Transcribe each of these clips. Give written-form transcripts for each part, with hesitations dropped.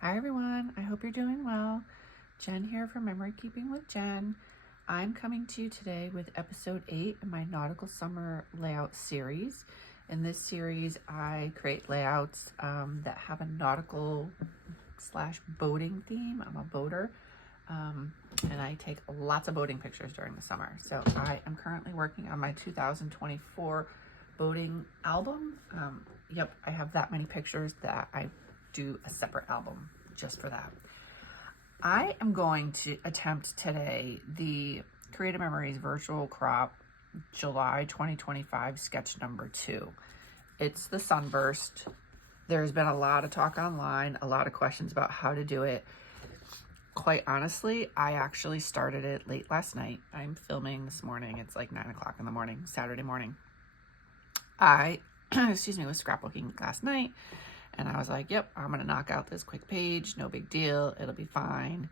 Hi everyone, I hope you're doing well. Jen here from Memory Keeping with Jen. I'm coming to you today with episode 8 in my Nautical Summer Layout series. In this series, I create layouts that have a nautical / boating theme. I'm a boater, and I take lots of boating pictures during the summer. So I am currently working on my 2024 boating album. Yep, I have that many pictures that I do a separate album just for that. I am going to attempt today the Creative Memories Virtual Crop July 2025 sketch number 2. It's the Sunburst. There's been a lot of talk online, a lot of questions about how to do it. Quite honestly, I actually started it late last night. I'm filming this morning. It's like 9 o'clock in the morning, Saturday morning. I, was scrapbooking last night. And I was like, yep, I'm going to knock out this quick page. No big deal. It'll be fine.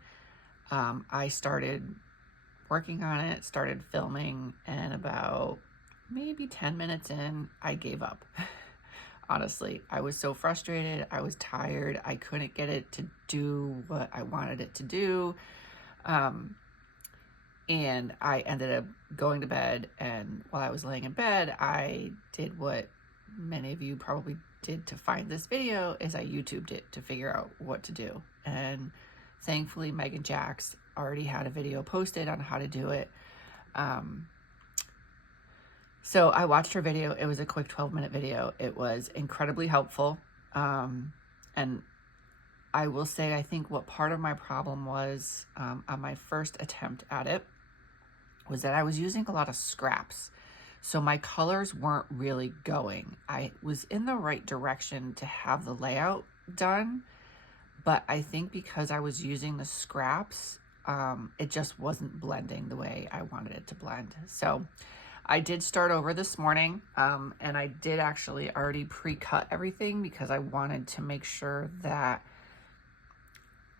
I started working on it, started filming, and about maybe 10 minutes in, I gave up. Honestly, I was so frustrated. I was tired. I couldn't get it to do what I wanted it to do. And I ended up going to bed. And while I was laying in bed, I did what many of you probably did to find this video, is I YouTubed it to figure out what to do. And thankfully Meggan Jacks already had a video posted on how to do it. So I watched her video. It was a quick 12-minute video. It was incredibly helpful. And I will say, I think what part of my problem was on my first attempt at it was that I was using a lot of scraps. So my colors weren't really going. I was in the right direction to have the layout done, but I think because I was using the scraps, it just wasn't blending the way I wanted it to blend. So I did start over this morning, and I did actually already pre-cut everything because I wanted to make sure that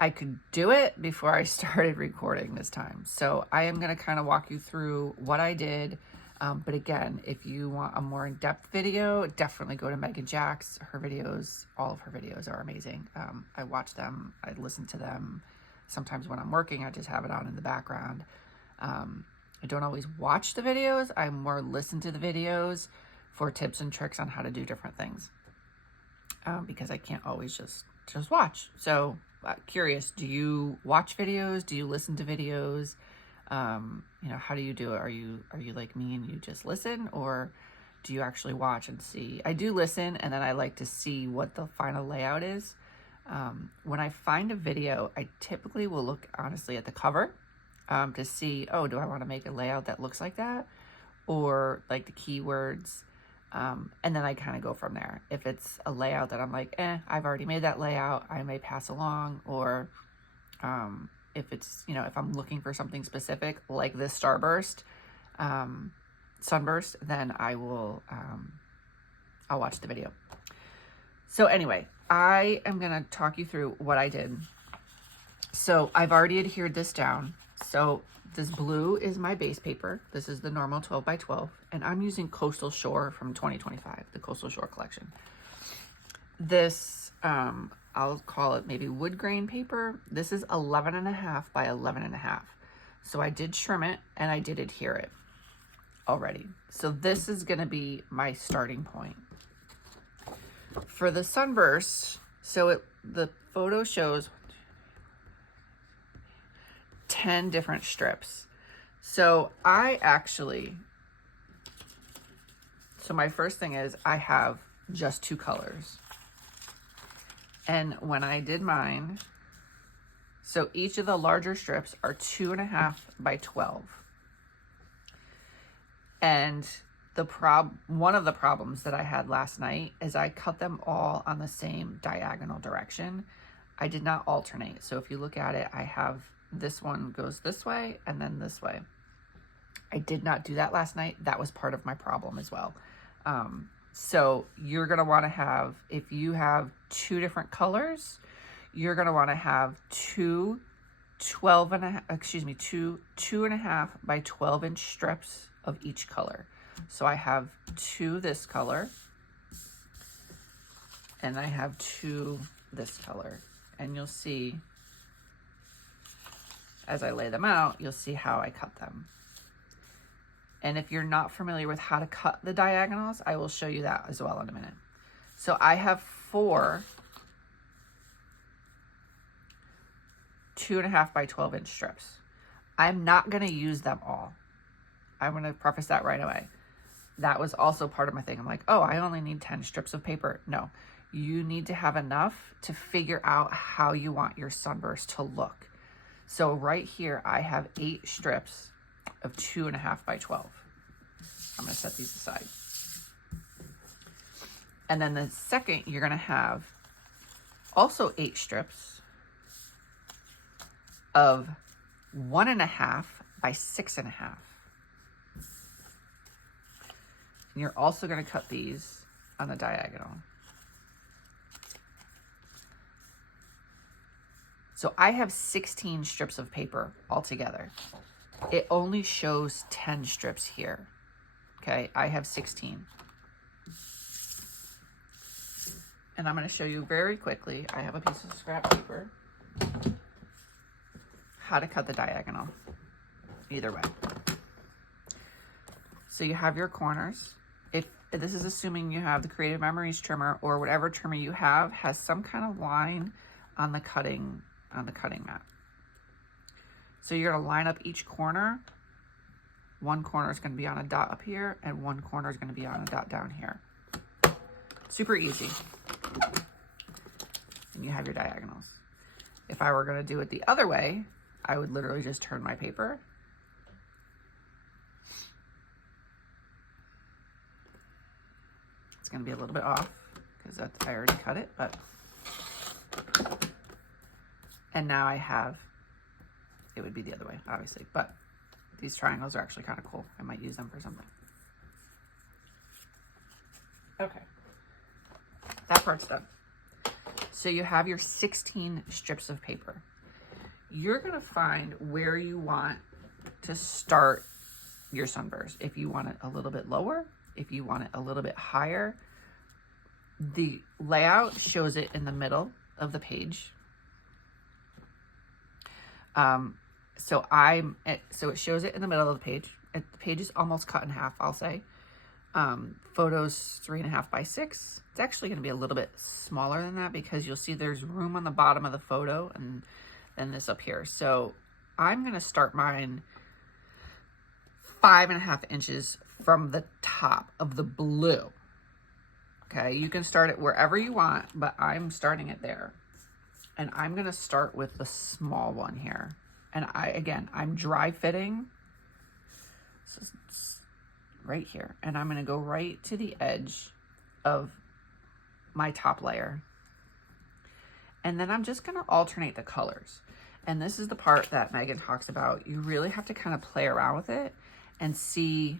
I could do it before I started recording this time. So I am going to kind of walk you through what I did. But again, if you want a more in-depth video, definitely go to Meggan Jacks. Her videos, all of her videos are amazing. I watch them, I listen to them. Sometimes when I'm working, I just have it on in the background. I don't always watch the videos. I more listen to the videos for tips and tricks on how to do different things. Because I can't always just watch. So curious, do you watch videos? Do you listen to videos? How do you do it? Are you like me and you just listen, or do you actually watch and see? I do listen, and then I like to see what the final layout is. When I find a video, I typically will look honestly at the cover to see, oh, do I want to make a layout that looks like that, or like the keywords, and then I kind of go from there. If it's a layout that I'm like, I've already made that layout, I may pass along, or if it's, if I'm looking for something specific like this Starburst, Sunburst, then I will, I'll watch the video. So anyway, I am going to talk you through what I did. So I've already adhered this down. So this blue is my base paper. This is the normal 12 by 12, and I'm using Coastal Shore from 2025, the Coastal Shore collection. This, I'll call it maybe wood grain paper. This is 11.5 by 11.5. So I did trim it and I did adhere it already. So this is going to be my starting point. For the Sunburst, so the photo shows 10 different strips. So my first thing is I have just 2 colors. And when I did mine, so each of the larger strips are 2.5 by 12. And one of the problems that I had last night is I cut them all on the same diagonal direction. I did not alternate. So if you look at it, I have this one goes this way and then this way. I did not do that last night. That was part of my problem as well. So you're going to want to have, if you have 2 different colors, you're going to want to have 2 2.5 by 12 inch strips of each color. So I have 2 this color and I have 2 this color. and you'll see, as I lay them out, you'll see how I cut them. And if you're not familiar with how to cut the diagonals, I will show you that as well in a minute. So I have 4 2.5 by 12 inch strips. I'm not going to use them all. I'm going to preface that right away. That was also part of my thing. I'm like, oh, I only need 10 strips of paper. No, you need to have enough to figure out how you want your sunburst to look. So right here, I have 8 strips of 2.5 by 12. I'm going to set these aside. And then the second, you're going to have also 8 strips of 1.5 by 6.5. And you're also going to cut these on the diagonal. So I have 16 strips of paper altogether. It only shows 10 strips here. Okay, I have 16. And I'm going to show you very quickly. I have a piece of scrap paper. How to cut the diagonal. Either way. So you have your corners. If this is assuming you have the Creative Memories trimmer, or whatever trimmer you have has some kind of line on the cutting mat. So you're going to line up each corner. One corner is going to be on a dot up here, and one corner is going to be on a dot down here. Super easy. And you have your diagonals. If I were going to do it the other way, I would literally just turn my paper. It's going to be a little bit off because I already cut it, but. And now I have, it would be the other way, obviously, but these triangles are actually kind of cool. I might use them for something. Okay. That part's done. So you have your 16 strips of paper. You're going to find where you want to start your sunburst. If you want it a little bit lower, if you want it a little bit higher. The layout shows it in the middle of the page. So it shows it in the middle of the page. The page is almost cut in half, I'll say. Photos 3.5 by 6. It's actually going to be a little bit smaller than that because you'll see there's room on the bottom of the photo and then this up here. So I'm going to start mine 5.5 inches from the top of the blue. Okay, you can start it wherever you want, but I'm starting it there. And I'm going to start with the small one here. And I'm dry fitting. So it's right here. And I'm going to go right to the edge of my top layer. And then I'm just going to alternate the colors. And this is the part that Meggan talks about. You really have to kind of play around with it and see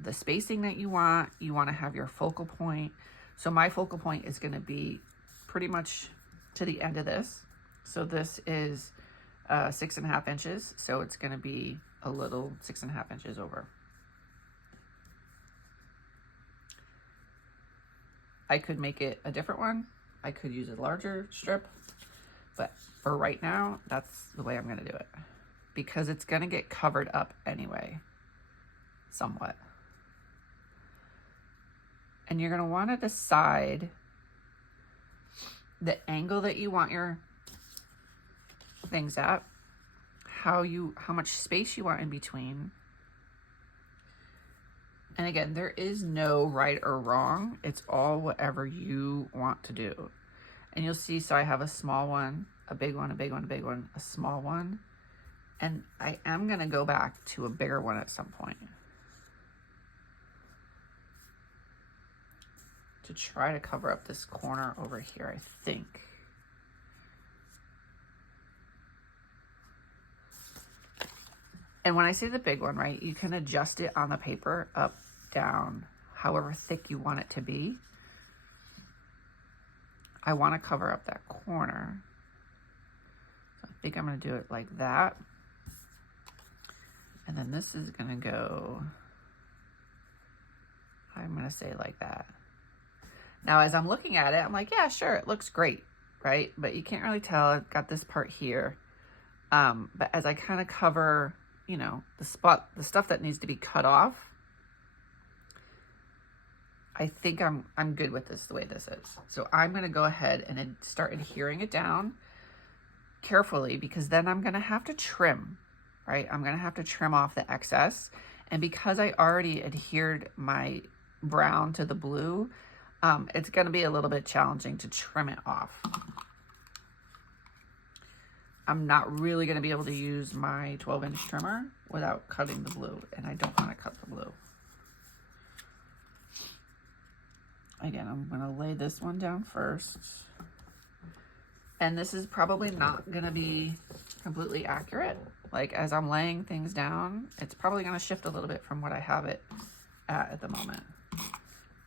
the spacing that you want. You want to have your focal point. So my focal point is going to be pretty much to the end of this. So this is 6.5 inches. So it's going to be a little 6.5 inches over. I could make it a different one. I could use a larger strip, but for right now, that's the way I'm going to do it because it's going to get covered up anyway, somewhat. And you're going to want to decide the angle that you want your things at, how much space you want in between. And again, there is no right or wrong. It's all whatever you want to do. And you'll see, so I have a small one, a big one, a big one, a big one, a small one. And I am going to go back to a bigger one at some point to try to cover up this corner over here, I think. And when I say the big one, right, you can adjust it on the paper up, down, however thick you want it to be. I want to cover up that corner. So I think I'm going to do it like that. And then this is going to go, I'm going to say like that. Now, as I'm looking at it, I'm like, yeah, sure, it looks great, right? But you can't really tell. I've got this part here. But as I kind of cover, you know, the stuff that needs to be cut off, I think I'm good with this the way this is. So I'm going to go ahead and start adhering it down carefully, because then I'm going to have to trim, right? I'm going to have to trim off the excess. And because I already adhered my brown to the blue, it's going to be a little bit challenging to trim it off. I'm not really going to be able to use my 12-inch trimmer without cutting the blue, and I don't want to cut the blue. Again, I'm going to lay this one down first. And this is probably not going to be completely accurate. Like, as I'm laying things down, it's probably going to shift a little bit from what I have it at the moment.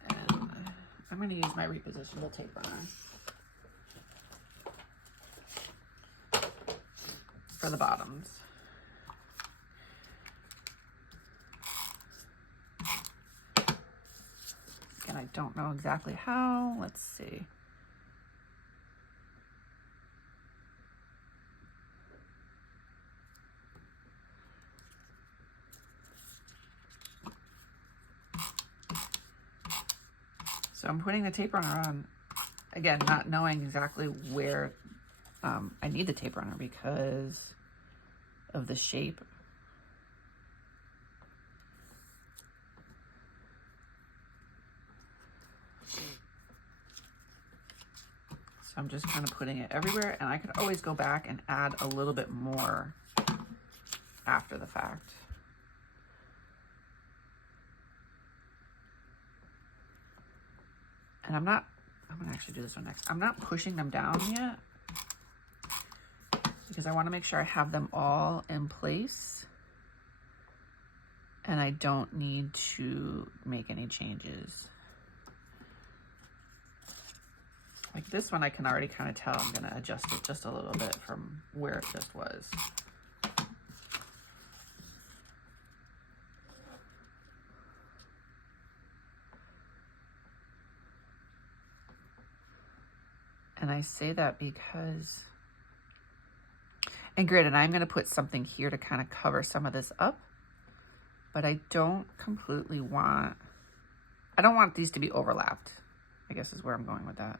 And I'm going to use my repositionable tape runner for the bottoms. And I don't know exactly how. Let's see. So I'm putting the tape runner on, again, not knowing exactly where I need the tape runner because of the shape. So I'm just kind of putting it everywhere, and I could always go back and add a little bit more after the fact. And I'm gonna actually do this one next. I'm not pushing them down yet because I want to make sure I have them all in place and I don't need to make any changes. Like this one, I can already kind of tell I'm going to adjust it just a little bit from where it just was. And I say that because, and granted, I'm going to put something here to kind of cover some of this up, but I don't completely want, I don't want these to be overlapped, I guess is where I'm going with that.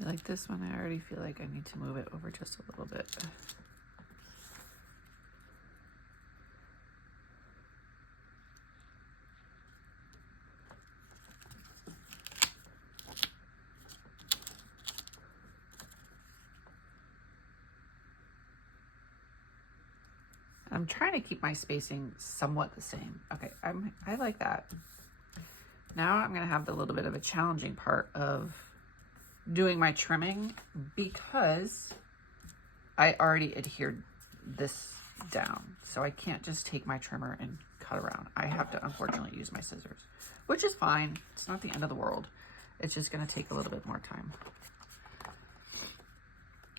Like this one, I already feel like I need to move it over just a little bit. I'm trying to keep my spacing somewhat the same. Okay, I like that. Now I'm gonna have the little bit of a challenging part of doing my trimming because I already adhered this down. So I can't just take my trimmer and cut around. I have to unfortunately use my scissors, which is fine. It's not the end of the world. It's just gonna take a little bit more time.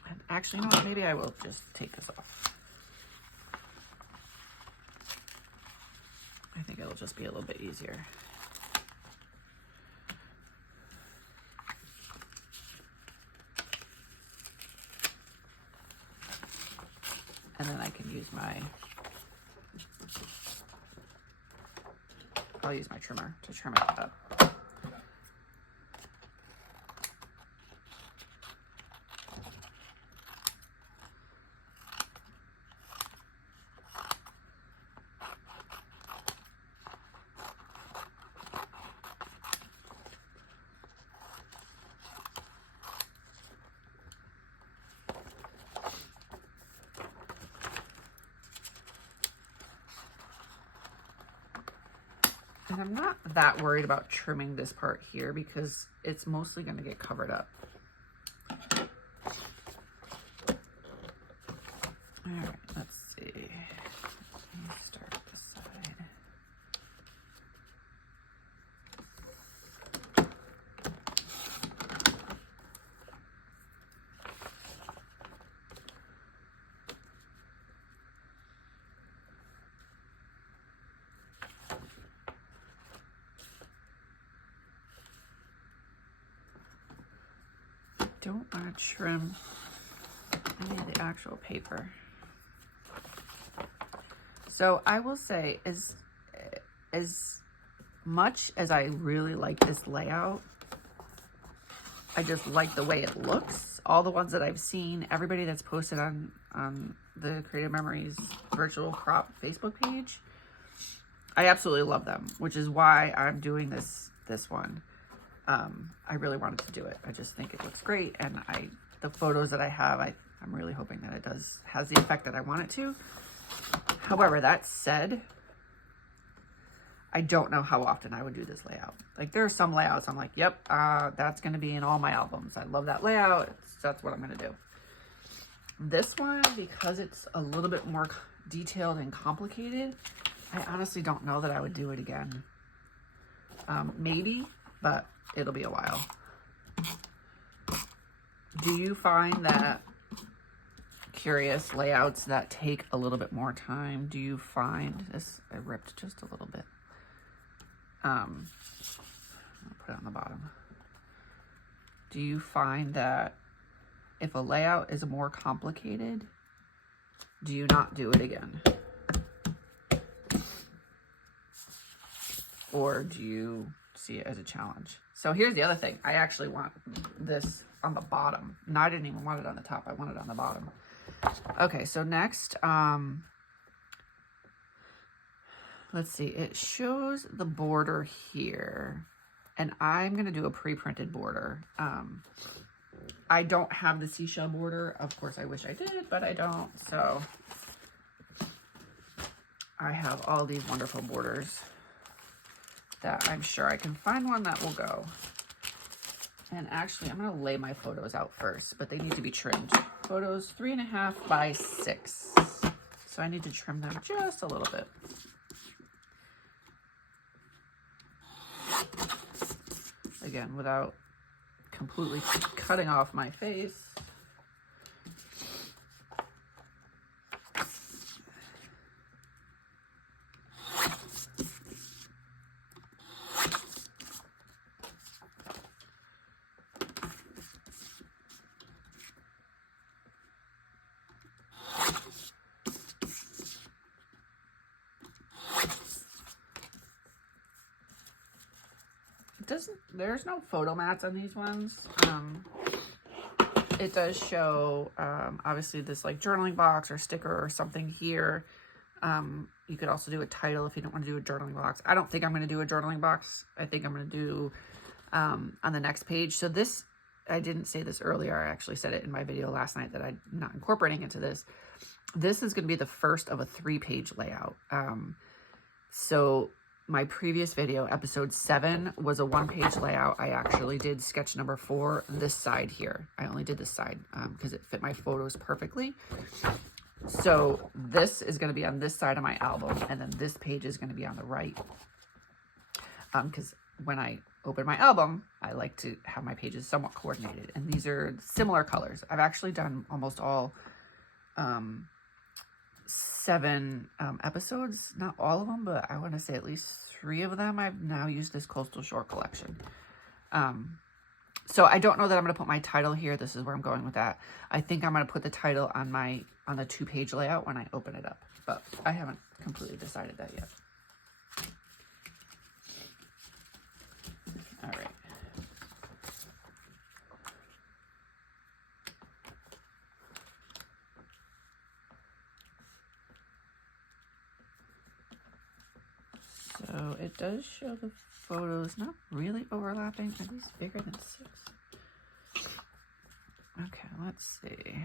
And actually, you know what? Maybe I will just take this off. I think it'll just be a little bit easier. And then I can use I'll use my trimmer to trim it up. And I'm not that worried about trimming this part here because it's mostly going to get covered up. All right, let's see. Let me start this side. Don't want to trim any of the actual paper. So I will say, as much as I really like this layout, I just like the way it looks. All the ones that I've seen, everybody that's posted on the Creative Memories virtual crop Facebook page, I absolutely love them, which is why I'm doing this one. I really wanted to do it. I just think it looks great, and the photos that I have, I'm really hoping that it has the effect that I want it to. However, that said, I don't know how often I would do this layout. Like, there are some layouts I'm like, yep, that's going to be in all my albums. I love that layout. That's what I'm going to do. This one, because it's a little bit more detailed and complicated, I honestly don't know that I would do it again. Maybe, but it'll be a while. Do you find that curious layouts that take a little bit more time? Do you find this? I ripped just a little bit. I'll put it on the bottom. Do you find that if a layout is more complicated, do you not do it again? Or do you see it as a challenge? So here's the other thing. I actually want this on the bottom. No, I didn't even want it on the top. I want it on the bottom. Okay, so next, let's see. It shows the border here, and I'm going to do a pre-printed border. I don't have the seashell border. Of course, I wish I did, but I don't. So I have all these wonderful borders that I'm sure I can find one that will go. And actually, I'm going to lay my photos out first, but they need to be trimmed. Photos 3.5 by 6. So I need to trim them just a little bit. Again, without completely cutting off my face. There's no photo mats on these ones. It does show, obviously, this like journaling box or sticker or something here. You could also do a title if you don't want to do a journaling box. I don't think I'm going to do a journaling box. I think I'm going to do on the next page. So this, I didn't say this earlier. I actually said it in my video last night that I'm not incorporating into this. This is going to be the first of a 3-page layout. So my previous video, episode 7, was a 1-page layout. I actually did sketch number 4, this side here. I only did this side because it fit my photos perfectly. So this is going to be on this side of my album, and then this page is going to be on the right. Because when I open my album, I like to have my pages somewhat coordinated. And these are similar colors. I've actually done almost all 7 episodes, not all of them, but I want to say at least 3 of them I've now used this Coastal Shore collection. So I don't know that I'm going to put my title here. This is where I'm going with that. I think I'm going to put the title on the 2-page layout when I open it up, but I haven't completely decided that yet. All right. So it does show the photos not really overlapping, at least bigger than 6. Okay, let's see.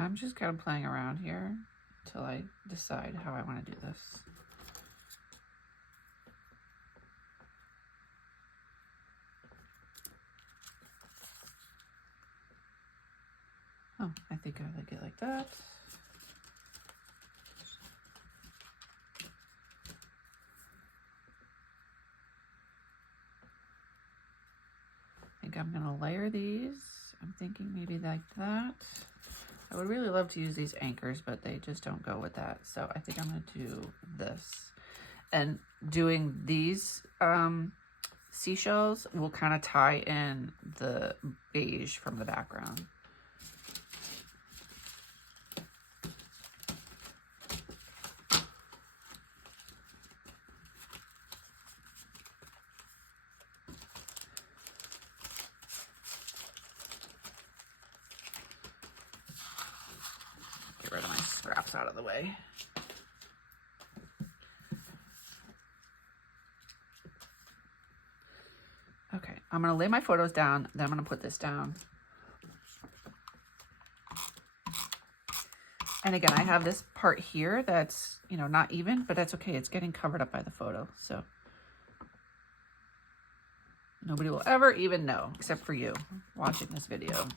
I'm just kind of playing around here until I decide how I want to do this. Oh, I think I like it like that. I think I'm gonna layer these. I'm thinking maybe like that. I would really love to use these anchors, but they just don't go with that. So I think I'm gonna do this. And doing these seashells will kind of tie in the beige from the background. Get rid of my scraps out of the way. Okay, I'm gonna lay my photos down, then I'm gonna put this down. And again, I have this part here that's, you know, not even, but that's okay. It's getting covered up by the photo, so nobody will ever even know, except for you watching this video.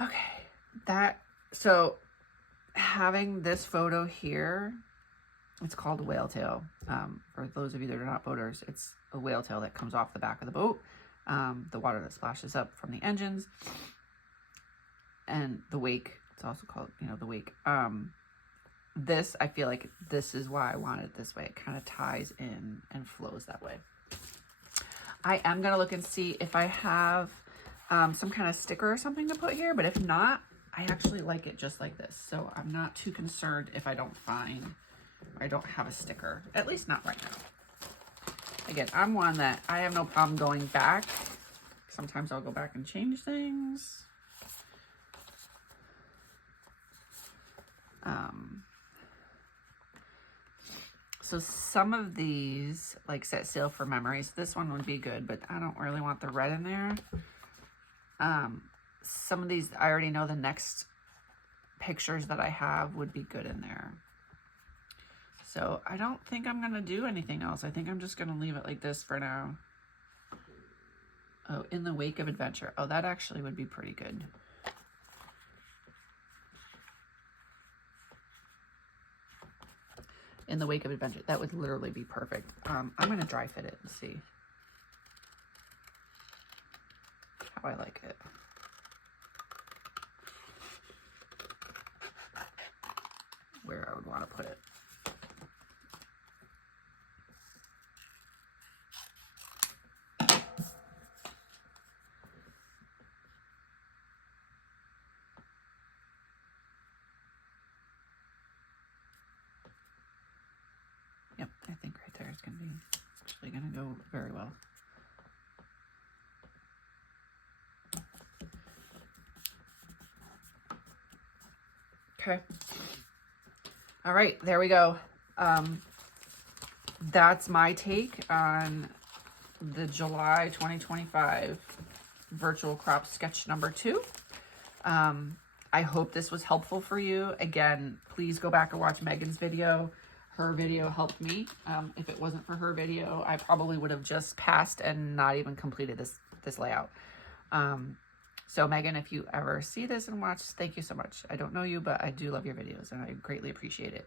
Okay, so having this photo here, it's called a whale tail. For those of you that are not boaters, it's a whale tail that comes off the back of the boat. The water that splashes up from the engines and the wake. It's also called, you know, the wake. This, I feel like this is why I want it this way. It kind of ties in and flows that way. I am going to look and see if I have some kind of sticker or something to put here, but if not, I actually like it just like this. So I'm not too concerned if I don't find, or I don't have a sticker, at least not right now. Again, I'm one that I have no problem going back. Sometimes I'll go back and change things. So some of these, like set sail for memories, this one would be good, but I don't really want the red in there. Some of these, I already know the next pictures that I have would be good in there. So I don't think I'm going to do anything else. I think I'm just going to leave it like this for now. Oh, in the wake of adventure. Oh, that actually would be pretty good. In the wake of adventure. That would literally be perfect. I'm going to dry fit it and see how I like it. Where I would want to put it. Yep, I think right there is going to be actually going to go very well. Okay. All right, there we go. That's my take on the July 2025 virtual crop sketch number 2. I hope this was helpful for you. Again, please go back and watch Meggan's video. Her video helped me. If it wasn't for her video, I probably would have just passed and not even completed this layout. So Meggan, if you ever see this and watch, thank you so much. I don't know you, but I do love your videos and I greatly appreciate it.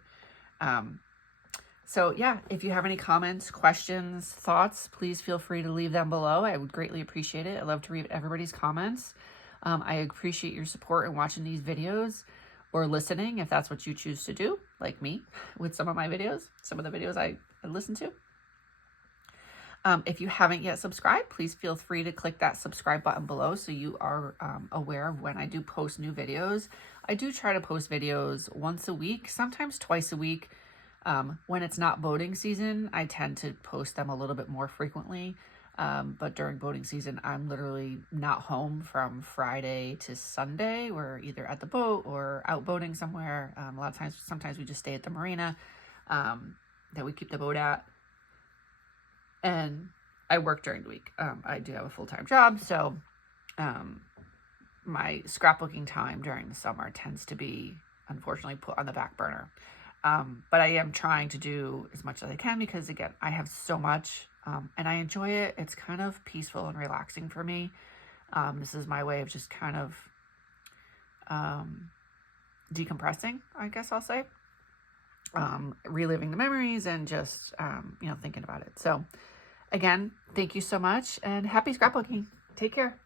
So yeah, if you have any comments, questions, thoughts, please feel free to leave them below. I would greatly appreciate it. I love to read everybody's comments. I appreciate your support in watching these videos or listening if that's what you choose to do, like me with some of my videos, some of the videos I listen to. If you haven't yet subscribed, please feel free to click that subscribe button below so you are aware of when I do post new videos. I do try to post videos once a week, sometimes twice a week. When it's not boating season, I tend to post them a little bit more frequently. But during boating season, I'm literally not home from Friday to Sunday. We're either at the boat or out boating somewhere. A lot of times, sometimes we just stay at the marina that we keep the boat at. And I work during the week. I do have a full-time job, so my scrapbooking time during the summer tends to be, unfortunately, put on the back burner. But I am trying to do as much as I can because, again, I have so much and I enjoy it. It's kind of peaceful and relaxing for me. This is my way of just kind of decompressing, I guess I'll say. Reliving the memories and just, thinking about it. So, again, thank you so much and happy scrapbooking. Take care.